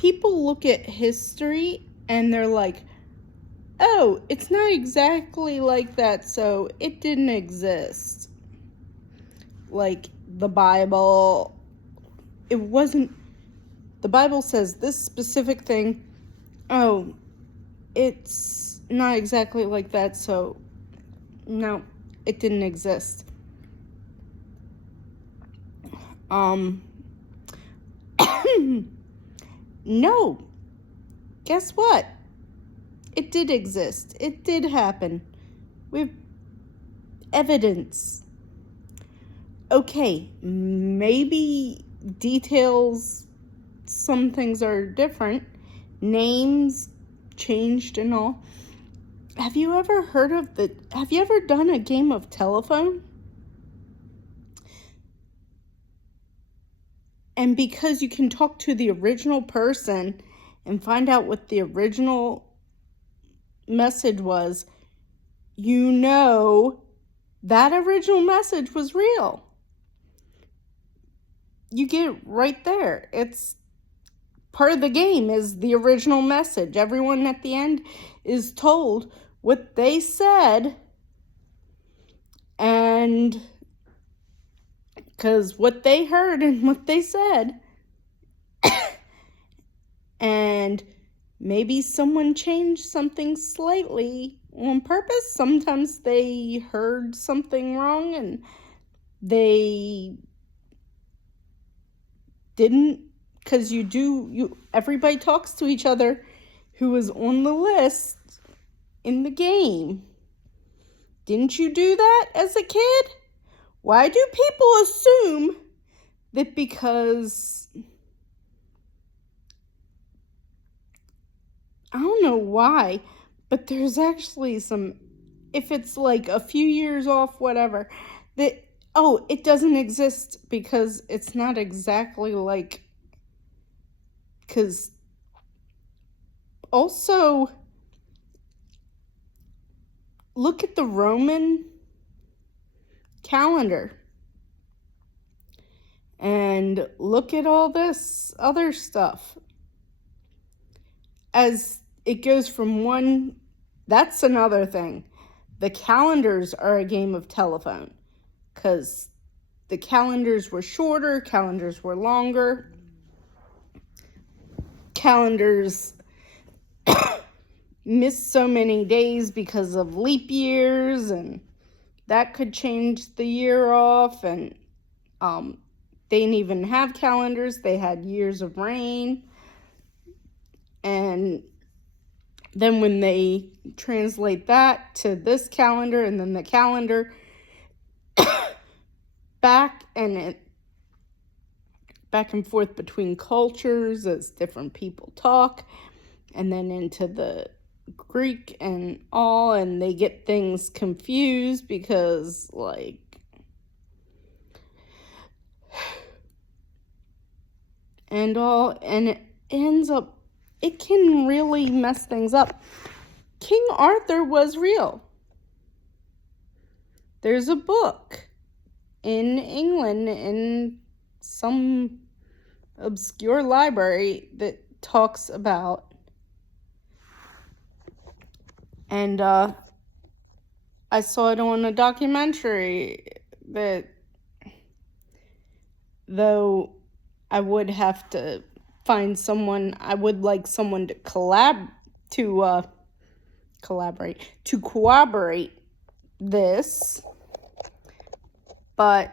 people look at history and they're like, oh, it's not exactly like that, so it didn't exist. Like the Bible, it wasn't, the Bible says this specific thing, oh, it's not exactly like that, so no, it didn't exist. No, guess what? It did exist. It did happen. We have evidence. Okay, maybe details, some things are different. Names changed and all. Have you ever done a game of telephone? And because you can talk to the original person and find out what the original message was, you know that original message was real. You get it right there. It's part of the game is the original message. Everyone at the end is told what they said, and because what they heard and what they said, and maybe someone changed something slightly on purpose. Sometimes they heard something wrong and they didn't, because everybody talks to each other who was on the list in the game. Didn't you do that as a kid? Why do people assume that because, I don't know why, but there's actually some, if it's like a few years off, whatever, that, oh, it doesn't exist because it's not exactly like, because also, look at the Roman calendar and look at all this other stuff. As it goes from one, that's another thing. The calendars are a game of telephone because the calendars were shorter, calendars were longer. Calendars missed so many days because of leap years, and that could change the year off. And they didn't even have calendars. They had years of rain. And then when they translate that to this calendar and then the calendar back and forth between cultures as different people talk, and then into the Greek and all, and they get things confused because, like, and all, and it ends up, it can really mess things up. King Arthur was real. There's a book in England in some obscure library that talks about, and I saw it on a documentary that, though I would have to find someone, I would like someone to corroborate this. But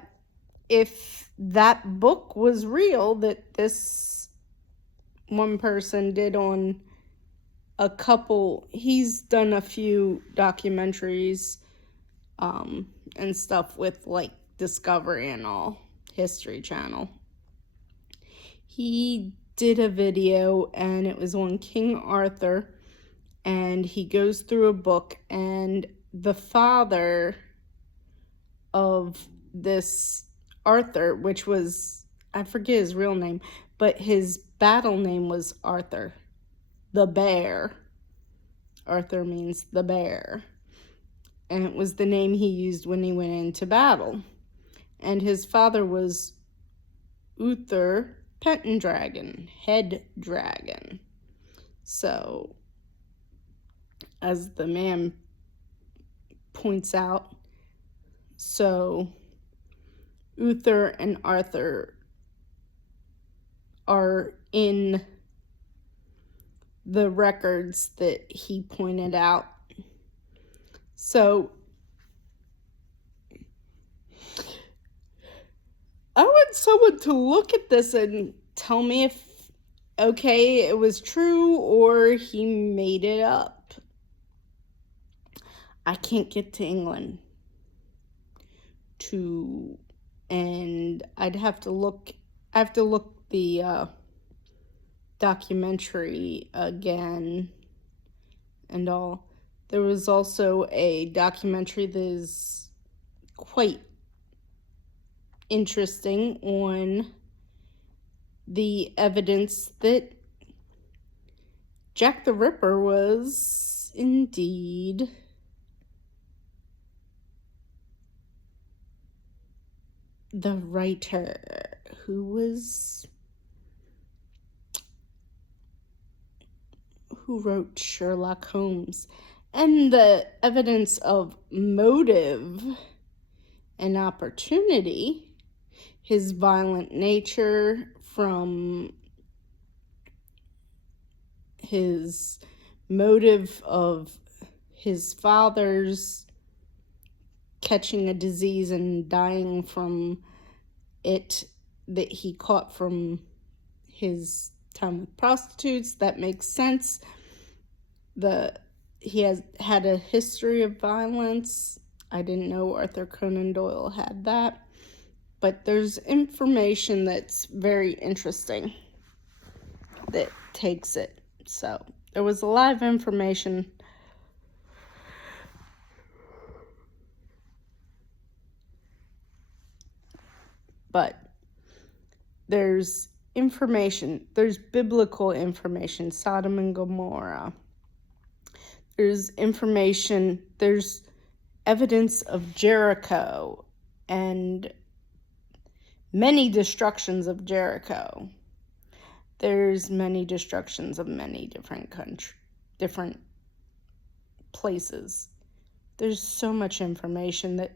if that book was real, that this one person did on a couple, he's done a few documentaries and stuff with like Discovery and all, History Channel. He did a video and it was on King Arthur, and he goes through a book, and the father of this Arthur, which was, I forget his real name, but his battle name was Arthur the Bear. Arthur means the bear. And it was the name he used when he went into battle. And his father was Uther, Pendragon, head dragon. So, as the man points out, so Uther and Arthur are in the records that he pointed out. So I want someone to look at this and tell me if, okay, it was true or he made it up. I can't get to England and I have to look the documentary again and all. There was also a documentary that is quite interesting on the evidence that Jack the Ripper was indeed the writer who wrote Sherlock Holmes, and the evidence of motive and opportunity, his violent nature from his motive of his father's catching a disease and dying from it that he caught from his time with prostitutes. That makes sense. He has had a history of violence. I didn't know Arthur Conan Doyle had that. But there's information that's very interesting that takes it. So there was a lot of information. But there's information. There's biblical information, Sodom and Gomorrah. There's information. There's evidence of Jericho and many destructions of Jericho. There's many destructions of many different places. There's so much information that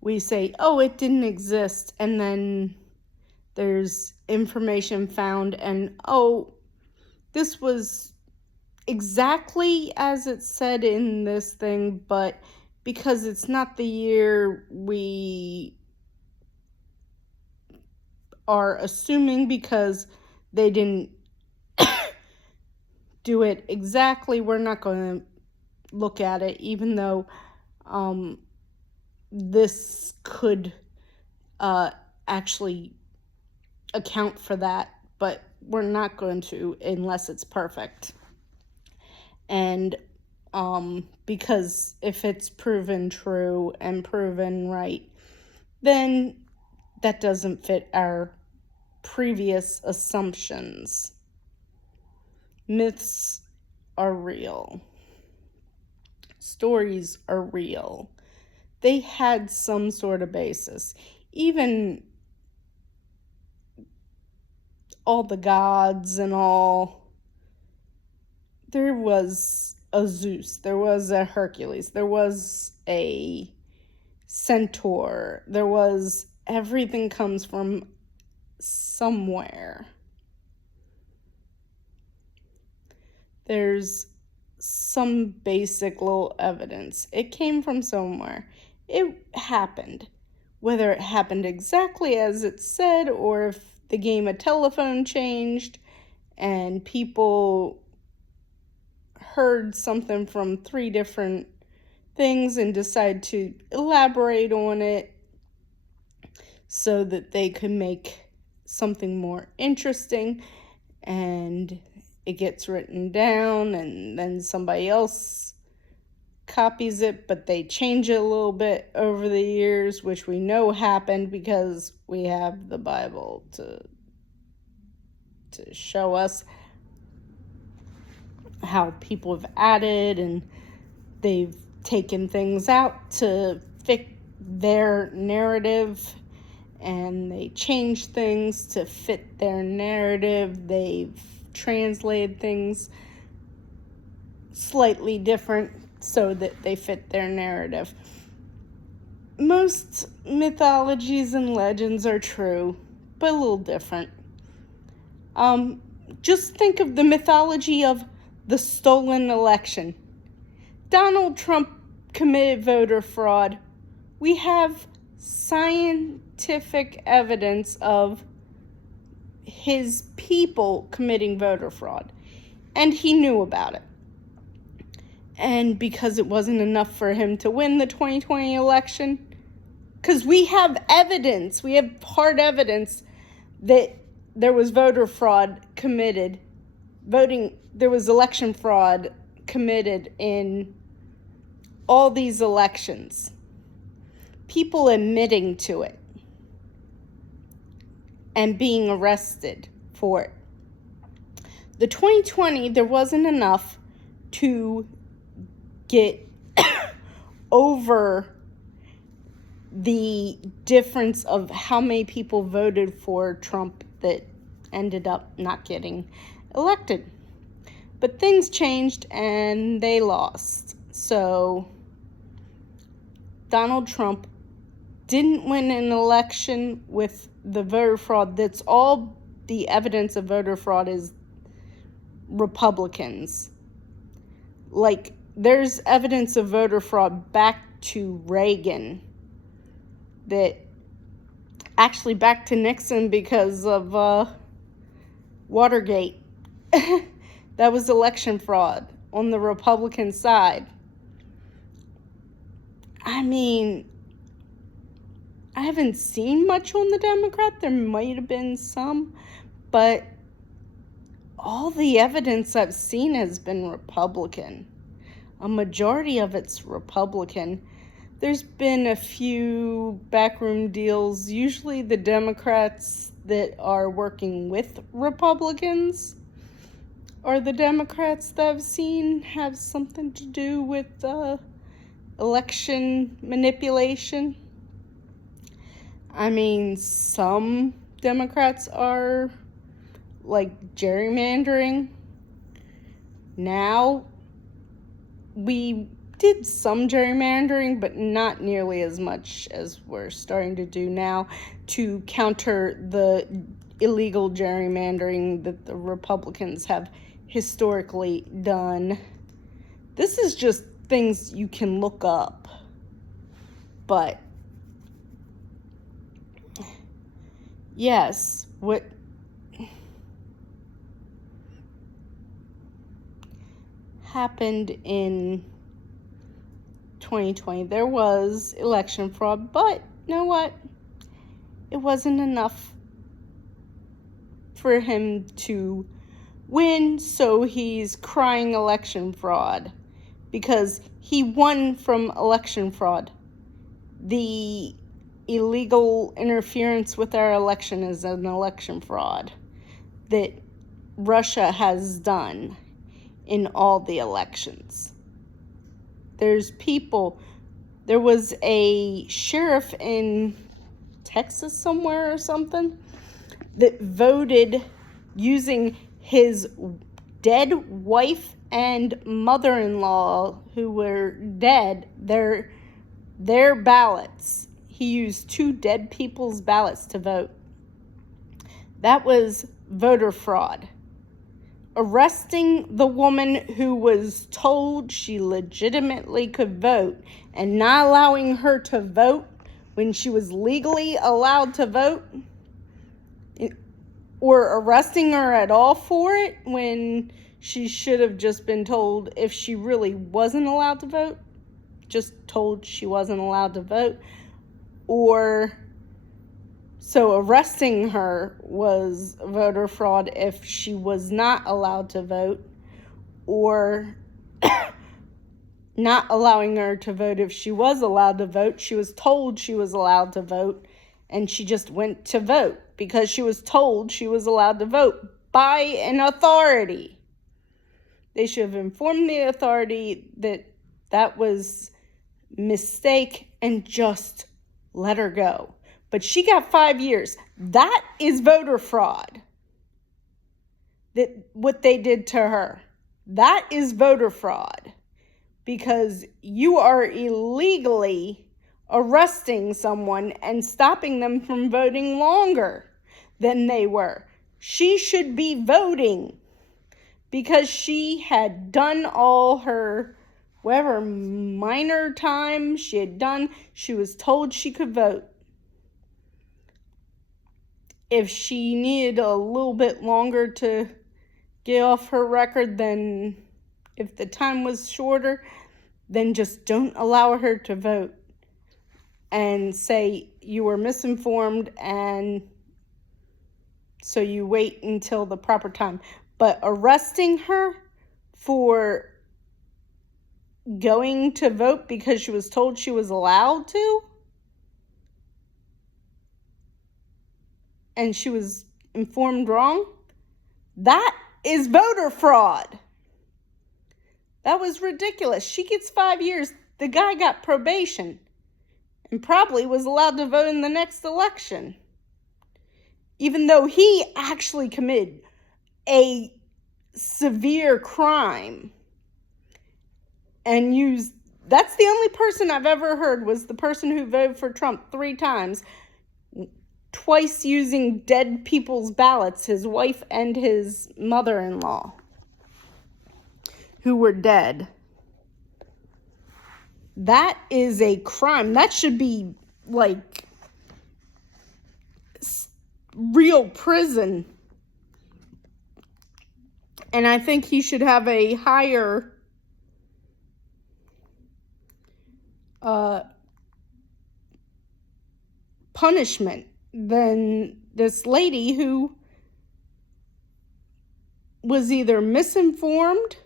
we say, oh, it didn't exist, and then there's information found, and oh, this was exactly as it said in this thing, but because it's not the year we are assuming, because they didn't do it exactly, we're not going to look at it, even though this could actually account for that, but we're not going to unless it's perfect. And because if it's proven true and proven right, then that doesn't fit our previous assumptions. Myths are real. Stories are real. They had some sort of basis. Even all the gods and all, there was a Zeus, there was a Hercules, there was a centaur, everything comes from somewhere. There's some basic little evidence. It came from somewhere. It happened. Whether it happened exactly as it said, or if the game of telephone changed and people heard something from 3 different things and decided to elaborate on it so that they could make something more interesting, and it gets written down and then somebody else copies it, but they change it a little bit over the years, which we know happened because we have the Bible to show us how people have added and they've taken things out to fit their narrative and they change things to fit their narrative. They've translated things slightly different so that they fit their narrative. Most mythologies and legends are true, but a little different. Just think of the mythology of the stolen election. Donald Trump committed voter fraud. We have scientific evidence of his people committing voter fraud, and he knew about it. And because it wasn't enough for him to win the 2020 election, because we have evidence, we have hard evidence that there was voter fraud committed, there was election fraud committed in all these elections. People admitting to it and being arrested for it. The 2020, there wasn't enough to get over the difference of how many people voted for Trump that ended up not getting elected. But things changed and they lost. So Donald Trump didn't win an election with the voter fraud. That's all the evidence of voter fraud is Republicans. Like, there's evidence of voter fraud back to Reagan, that actually back to Nixon because of Watergate. That was election fraud on the Republican side. I mean, I haven't seen much on the Democrat. There might have been some, but all the evidence I've seen has been Republican. A majority of it's Republican. There's been a few backroom deals. Usually the Democrats that are working with Republicans or the Democrats that I've seen have something to do with election manipulation. I mean, some Democrats are like gerrymandering. Now, we did some gerrymandering, but not nearly as much as we're starting to do now to counter the illegal gerrymandering that the Republicans have historically done. This is just things you can look up. But yes, what happened in 2020, there was election fraud, but you know what? It wasn't enough for him to win, so he's crying election fraud because he won from election fraud. The illegal interference with our election is an election fraud that Russia has done in all the elections. There was a sheriff in Texas somewhere or something that voted using his dead wife and mother-in-law who were dead, their ballots. He used 2 dead people's ballots to vote. That was voter fraud. Arresting the woman who was told she legitimately could vote and not allowing her to vote when she was legally allowed to vote, or arresting her at all for it when she should have just been told if she really wasn't allowed to vote, just told she wasn't allowed to vote. So arresting her was voter fraud if she was not allowed to vote, or not allowing her to vote if she was allowed to vote. She was told she was allowed to vote, and she just went to vote because she was told she was allowed to vote by an authority. They should have informed the authority that that was a mistake and just let her go. but she got 5 years. That is voter fraud. That what they did to her. That is voter fraud, because you are illegally arresting someone and stopping them from voting longer than they were. She should be voting because she had done all her whatever minor time she had done. She was told she could vote. If she needed a little bit longer to get off her record, then if the time was shorter, then just don't allow her to vote and say you were misinformed, and so you wait until the proper time. But arresting her for going to vote because she was told she was allowed to, and she was informed wrong, that is voter fraud. That was ridiculous. She gets 5 years. The guy got probation and probably was allowed to vote in the next election, even though he actually committed a severe crime and used. That's the only person I've ever heard was the person who voted for Trump 3 times, twice using dead people's ballots, his wife and his mother-in-law, who were dead. That is a crime. That should be like real prison. And I think he should have a higher punishment than this lady who was either misinformed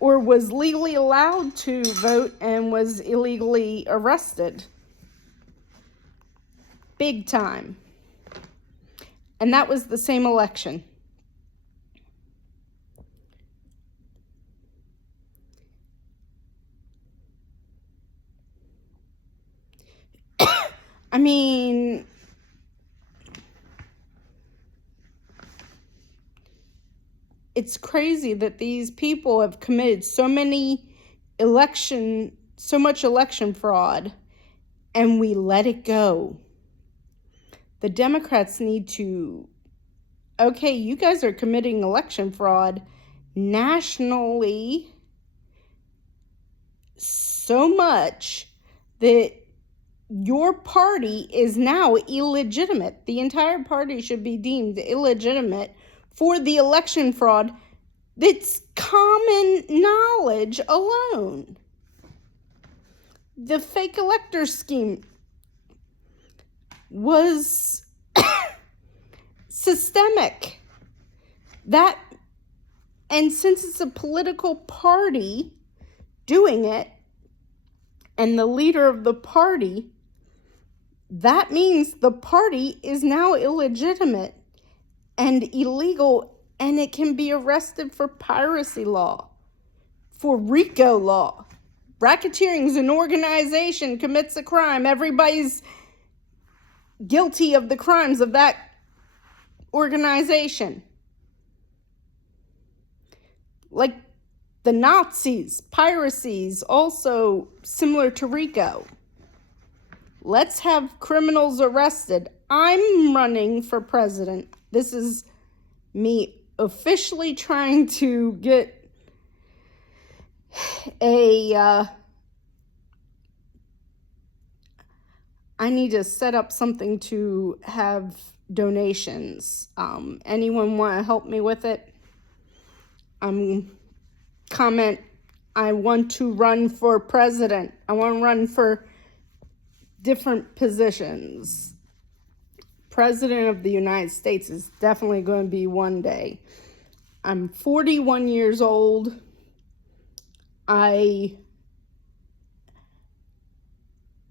or was legally allowed to vote and was illegally arrested. Big time. And that was the same election. I mean, it's crazy that these people have committed so much election fraud, and we let it go. The Democrats need to, okay, you guys are committing election fraud nationally so much that your party is now illegitimate. The entire party should be deemed illegitimate for the election fraud that's common knowledge alone. The fake elector scheme was systemic. And since it's a political party doing it, and the leader of the party, that means the party is now illegitimate and illegal, and it can be arrested for piracy law, for RICO law. Racketeering is an organization, commits a crime. Everybody's guilty of the crimes of that organization. Like the Nazis, piracies, also similar to RICO. Let's have criminals arrested. I'm running for president. This is me officially trying to get I need to set up something to have donations. Anyone want to help me with it? Comment, I want to run for president. I want to run for different positions. President of the United States is definitely going to be one day. I'm 41 years old. I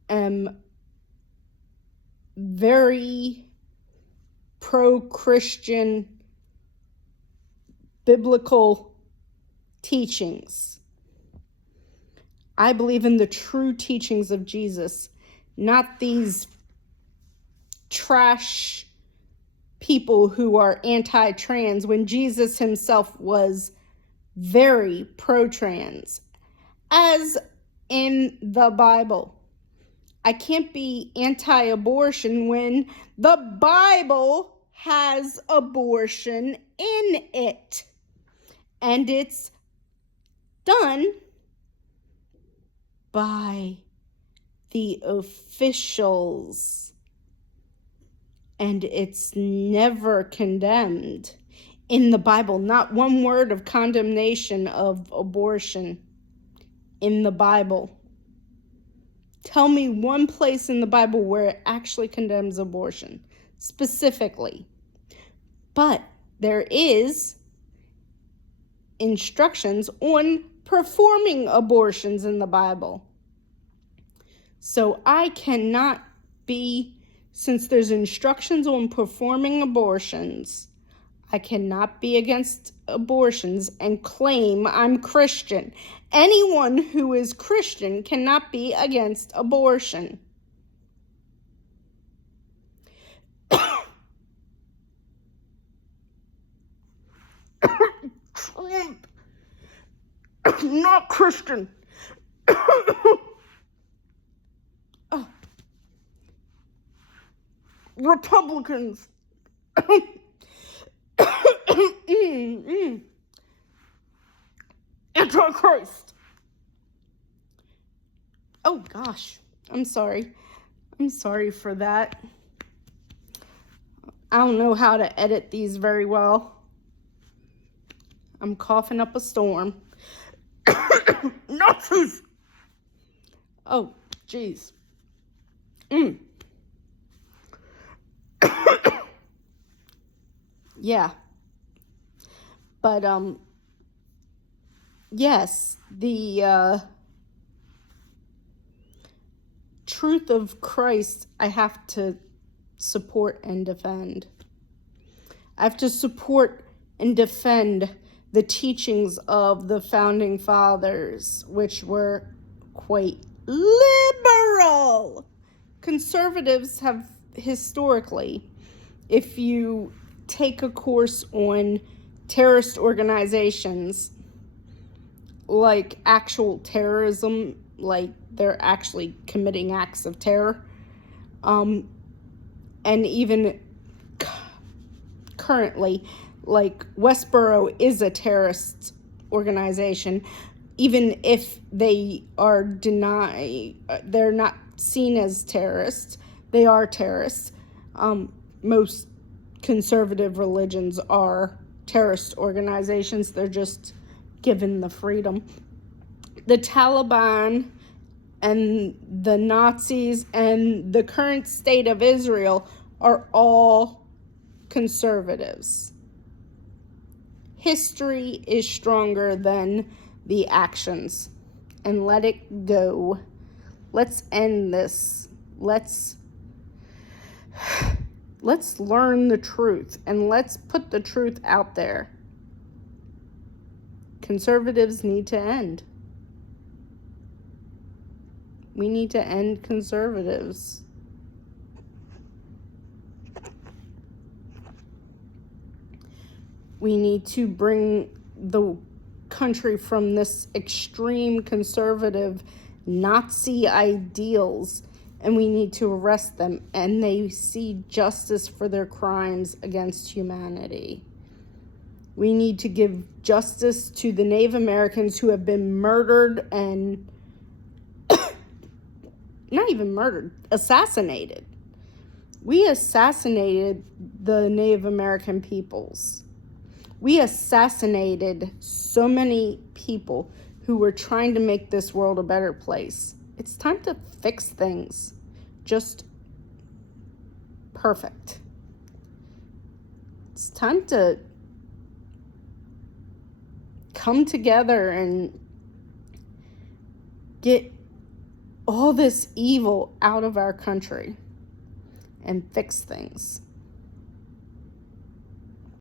am very pro-Christian biblical teachings. I believe in the true teachings of Jesus, not these trash people who are anti-trans when Jesus himself was very pro-trans, as in the Bible. I can't be anti-abortion when the Bible has abortion in it. And it's done by the officials. And it's never condemned in the Bible. Not one word of condemnation of abortion in the Bible. Tell me one place in the Bible where it actually condemns abortion, specifically. But there is instructions on performing abortions in the Bible. So I cannot be, since there's instructions on performing abortions, I cannot be against abortions and claim I'm Christian. Anyone who is Christian cannot be against abortion. Trump, not Christian. Republicans. Antichrist. Oh gosh, I'm sorry. I'm sorry for that. I don't know how to edit these very well. I'm coughing up a storm. Nazis! Oh, jeez. Yeah. But, yes, the truth of Christ I have to support and defend. I have to support and defend the teachings of the founding fathers, which were quite liberal. Conservatives have historically, if you take a course on terrorist organizations, like actual terrorism, like they're actually committing acts of terror, and even currently, like Westboro is a terrorist organization, even if they are they're not seen as terrorists, they are terrorists. Most conservative religions are terrorist organizations. They're just given the freedom. The Taliban and the Nazis and the current state of Israel are all conservatives. History is stronger than the actions, and let it go. Let's end this. Let's learn the truth, and let's put the truth out there. Conservatives need to end. We need to end conservatives. We need to bring the country from this extreme conservative Nazi ideals, and we need to arrest them, and they see justice for their crimes against humanity. We need to give justice to the Native Americans who have been murdered and not even murdered, assassinated. We assassinated the Native American peoples. We assassinated so many people who were trying to make this world a better place. It's time to fix things. Just perfect. It's time to come together and get all this evil out of our country and fix things.